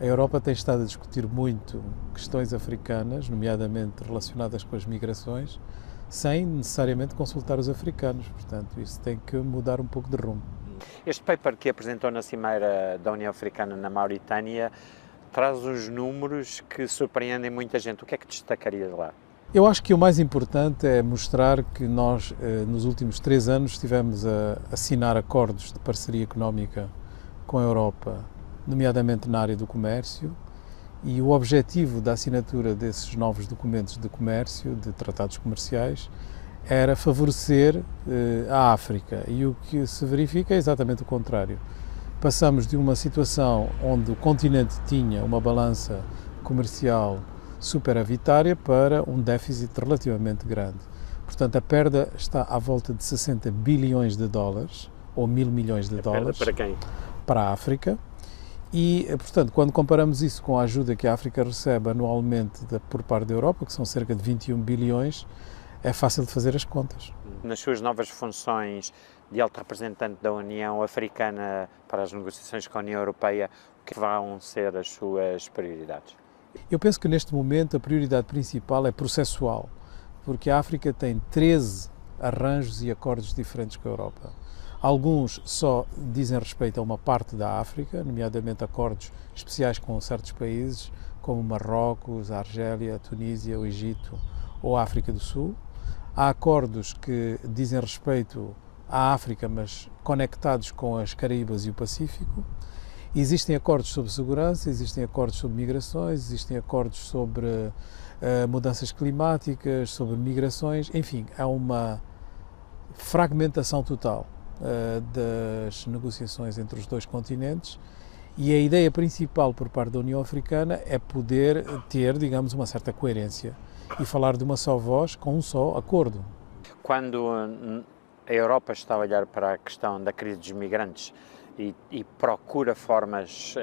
A Europa tem estado a discutir muito questões africanas, nomeadamente relacionadas com as migrações, sem necessariamente consultar os africanos. Portanto, isso tem que mudar um pouco de rumo. Este paper que apresentou na Cimeira da União Africana na Mauritânia traz uns números que surpreendem muita gente. O que é que destacaria de lá? Eu acho que o mais importante é mostrar que nós, nos últimos 3 anos, estivemos a assinar acordos de parceria económica com a Europa, nomeadamente na área do comércio, e o objetivo da assinatura desses novos documentos de comércio, de tratados comerciais, era favorecer a África. E o que se verifica é exatamente o contrário. Passamos de uma situação onde o continente tinha uma balança comercial superavitária para um déficit relativamente grande. Portanto, a perda está à volta de 60 bilhões de dólares, ou 1.000 milhões de dólares. Para quem? Para a África. E, portanto, quando comparamos isso com a ajuda que a África recebe anualmente por parte da Europa, que são cerca de 21 bilhões, é fácil de fazer as contas. Nas suas novas funções de alto representante da União Africana para as negociações com a União Europeia, o que vão ser as suas prioridades? Eu penso que neste momento a prioridade principal é processual, porque a África tem 13 arranjos e acordos diferentes com a Europa. Alguns só dizem respeito a uma parte da África, nomeadamente acordos especiais com certos países, como Marrocos, a Argélia, a Tunísia, o Egito ou a África do Sul. Há acordos que dizem respeito à África, mas conectados com as Caraíbas e o Pacífico. Existem acordos sobre segurança, existem acordos sobre migrações, existem acordos sobre mudanças climáticas, sobre migrações, enfim, há uma fragmentação total das negociações entre os dois continentes, e a ideia principal por parte da União Africana é poder ter, digamos, uma certa coerência e falar de uma só voz com um só acordo. Quando a Europa está a olhar para a questão da crise dos migrantes e procura formas,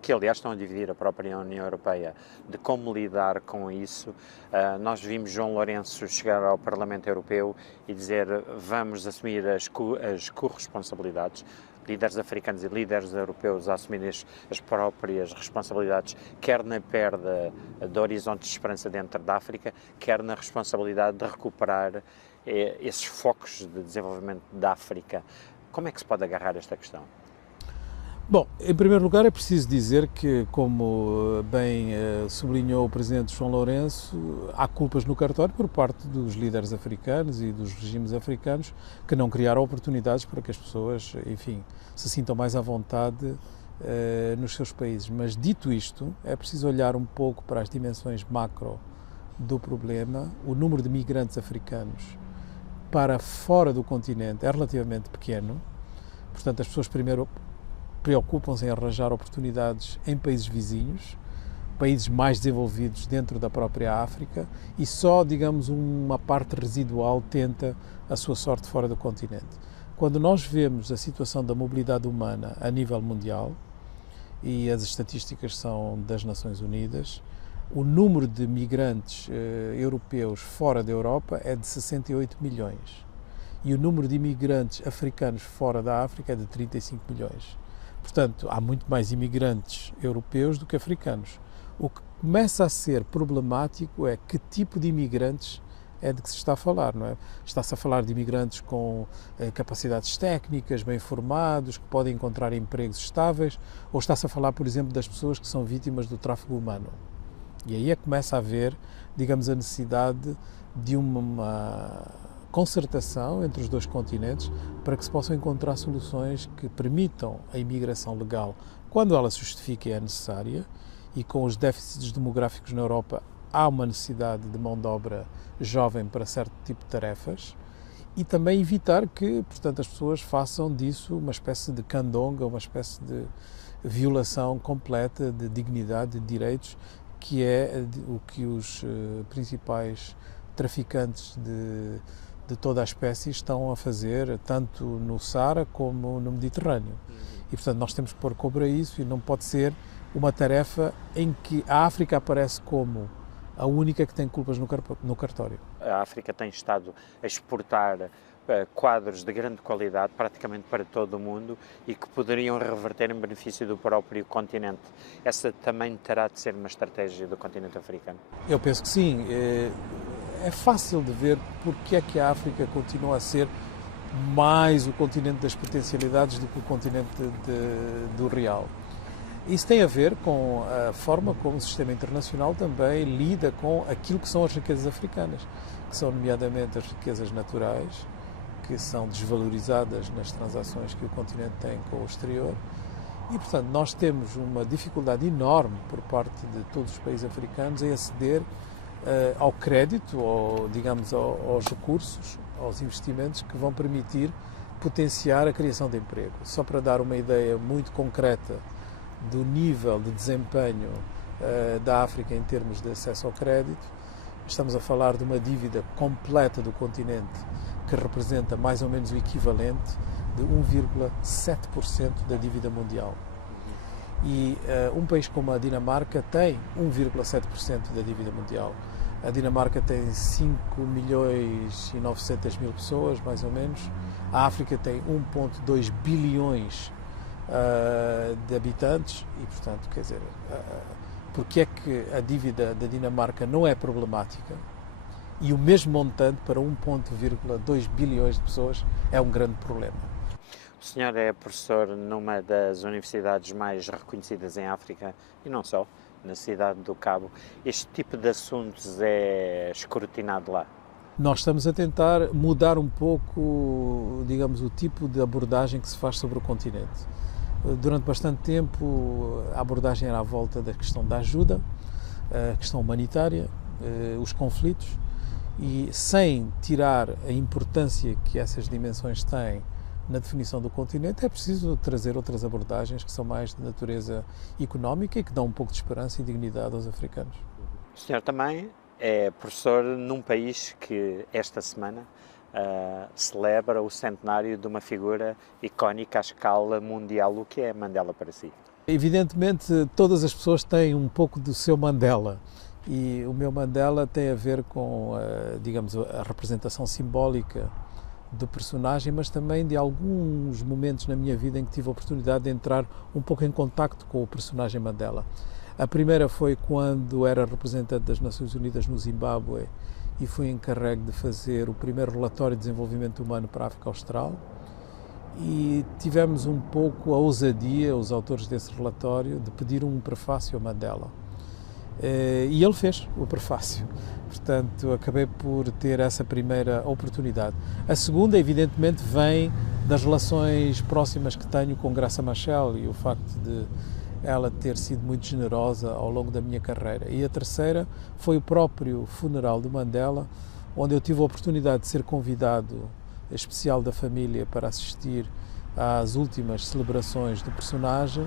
que aliás estão a dividir a própria União Europeia, de como lidar com isso, nós vimos João Lourenço chegar ao Parlamento Europeu e dizer vamos assumir as corresponsabilidades, líderes africanos e líderes europeus a assumirem as próprias responsabilidades, quer na perda de horizontes de esperança dentro da África, quer na responsabilidade de recuperar esses focos de desenvolvimento da África. Como é que se pode agarrar esta questão? Bom, em primeiro lugar é preciso dizer que, como bem sublinhou o Presidente João Lourenço, há culpas no cartório por parte dos líderes africanos e dos regimes africanos que não criaram oportunidades para que as pessoas, enfim, se sintam mais à vontade nos seus países. Mas, dito isto, é preciso olhar um pouco para as dimensões macro do problema. O número de migrantes africanos para fora do continente é relativamente pequeno. Portanto, as pessoas primeiro preocupam-se em arranjar oportunidades em países vizinhos, países mais desenvolvidos dentro da própria África, e só, digamos, uma parte residual tenta a sua sorte fora do continente. Quando nós vemos a situação da mobilidade humana a nível mundial, e as estatísticas são das Nações Unidas, o número de migrantes europeus fora da Europa é de 68 milhões e o número de imigrantes africanos fora da África é de 35 milhões. Portanto, há muito mais imigrantes europeus do que africanos. O que começa a ser problemático é que tipo de imigrantes é de que se está a falar, não é? Está-se a falar de imigrantes com capacidades técnicas, bem formados, que podem encontrar empregos estáveis, ou está-se a falar, por exemplo, das pessoas que são vítimas do tráfico humano? E aí é que começa a haver, digamos, a necessidade de uma concertação entre os dois continentes para que se possam encontrar soluções que permitam a imigração legal quando ela se justifique e é necessária, e com os déficits demográficos na Europa há uma necessidade de mão de obra jovem para certo tipo de tarefas, e também evitar que, portanto, as pessoas façam disso uma espécie de candonga, uma espécie de violação completa de dignidade, de direitos, que é o que os principais traficantes de toda a espécie estão a fazer, tanto no Saara como no Mediterrâneo. E, portanto, nós temos que pôr cobro a isso, e não pode ser uma tarefa em que a África aparece como a única que tem culpas no cartório. A África tem estado a exportar quadros de grande qualidade, praticamente para todo o mundo, e que poderiam reverter em benefício do próprio continente. Essa também terá de ser uma estratégia do continente africano? Eu penso que sim. É fácil de ver porque é que a África continua a ser mais o continente das potencialidades do que o continente do real. Isso tem a ver com a forma como o sistema internacional também lida com aquilo que são as riquezas africanas, que são nomeadamente as riquezas naturais, que são desvalorizadas nas transações que o continente tem com o exterior. E, portanto, nós temos uma dificuldade enorme por parte de todos os países africanos em aceder ao crédito, ou, digamos, aos recursos, aos investimentos que vão permitir potenciar a criação de emprego. Só para dar uma ideia muito concreta do nível de desempenho da África em termos de acesso ao crédito, estamos a falar de uma dívida completa do continente que representa mais ou menos o equivalente de 1,7% da dívida mundial. E um país como a Dinamarca tem 1,7% da dívida mundial. A Dinamarca tem 5.900.000 pessoas, mais ou menos. A África tem 1,2 bilhões de habitantes e, portanto, quer dizer, porque é que a dívida da Dinamarca não é problemática e o mesmo montante para 1,2 bilhões de pessoas é um grande problema. O senhor é professor numa das universidades mais reconhecidas em África e não só, na cidade do Cabo. Este tipo de assuntos é escrutinado lá? Nós estamos a tentar mudar um pouco, digamos, o tipo de abordagem que se faz sobre o continente. Durante bastante tempo a abordagem era à volta da questão da ajuda, a questão humanitária, os conflitos, e sem tirar a importância que essas dimensões têm na definição do continente, é preciso trazer outras abordagens que são mais de natureza económica e que dão um pouco de esperança e dignidade aos africanos. O senhor também é professor num país que esta semana celebra o centenário de uma figura icónica à escala mundial. O que é Mandela para si? Evidentemente, todas as pessoas têm um pouco do seu Mandela. E o meu Mandela tem a ver com, digamos, a representação simbólica do personagem, mas também de alguns momentos na minha vida em que tive a oportunidade de entrar um pouco em contacto com o personagem Mandela. A primeira foi quando era representante das Nações Unidas no Zimbábue e fui encarregue de fazer o primeiro relatório de desenvolvimento humano para a África Austral, e tivemos um pouco a ousadia, os autores desse relatório, de pedir um prefácio a Mandela. E ele fez o prefácio. Portanto, acabei por ter essa primeira oportunidade. A segunda, evidentemente, vem das relações próximas que tenho com Graça Machel e o facto de ela ter sido muito generosa ao longo da minha carreira. E a terceira foi o próprio funeral do Mandela, onde eu tive a oportunidade de ser convidado especial da família para assistir às últimas celebrações do personagem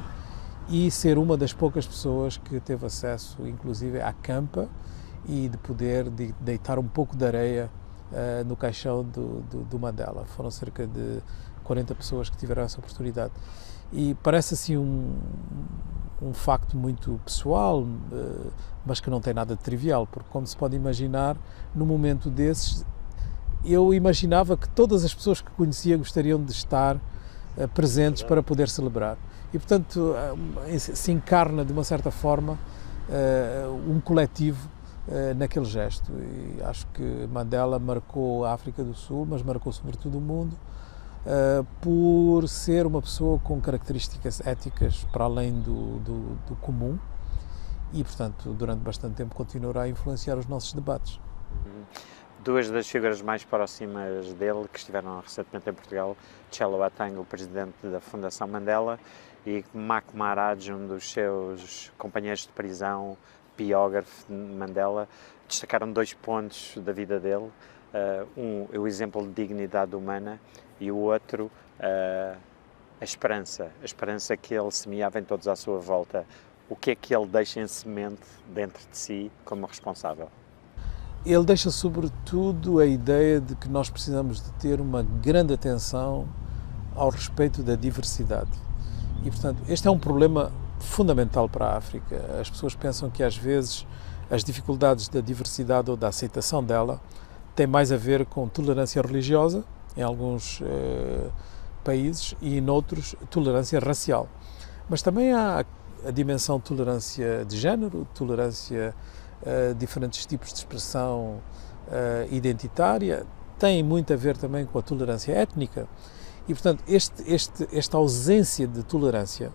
e ser uma das poucas pessoas que teve acesso, inclusive, à campa e de poder deitar um pouco de areia no caixão do Mandela. Foram cerca de 40 pessoas que tiveram essa oportunidade. E parece assim um facto muito pessoal, mas que não tem nada de trivial, porque, como se pode imaginar, num momento desses, eu imaginava que todas as pessoas que conhecia gostariam de estar presentes para poder celebrar. E, portanto, se encarna, de uma certa forma, um coletivo naquele gesto. E acho que Mandela marcou a África do Sul, mas marcou sobretudo o mundo, por ser uma pessoa com características éticas para além do comum e, portanto, durante bastante tempo continuará a influenciar os nossos debates. Duas das figuras mais próximas dele, que estiveram recentemente em Portugal, Tchelo Atang, o presidente da Fundação Mandela, e Mac Maharaj, um dos seus companheiros de prisão, biógrafo de Mandela, destacaram dois pontos da vida dele. O exemplo de dignidade humana e o outro, a esperança que ele semeava em todos à sua volta. O que é que ele deixa em semente dentro de si como responsável? Ele deixa sobretudo a ideia de que nós precisamos de ter uma grande atenção ao respeito da diversidade. E, portanto, este é um problema fundamental para a África. As pessoas pensam que, às vezes, as dificuldades da diversidade ou da aceitação dela têm mais a ver com tolerância religiosa em alguns países, e noutros tolerância racial. Mas também há a dimensão de tolerância de género, tolerância a diferentes tipos de expressão identitária, tem muito a ver também com a tolerância étnica. E, portanto, esta ausência de tolerância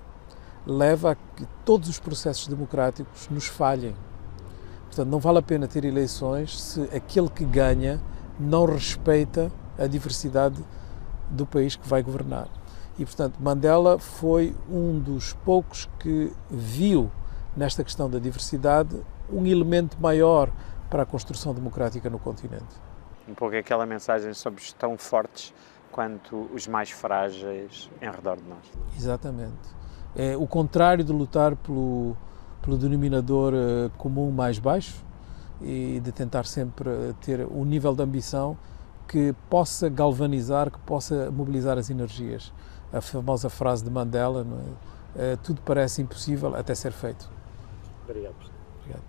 leva a que todos os processos democráticos nos falhem. Portanto, não vale a pena ter eleições se aquele que ganha não respeita a diversidade do país que vai governar. E, portanto, Mandela foi um dos poucos que viu nesta questão da diversidade um elemento maior para a construção democrática no continente. Um pouco aquela mensagem sobre os tão fortes quanto os mais frágeis em redor de nós. Exatamente. É o contrário de lutar pelo denominador comum mais baixo e de tentar sempre ter um nível de ambição que possa galvanizar, que possa mobilizar as energias. A famosa frase de Mandela, não é? Tudo parece impossível até ser feito. Obrigado. Obrigado.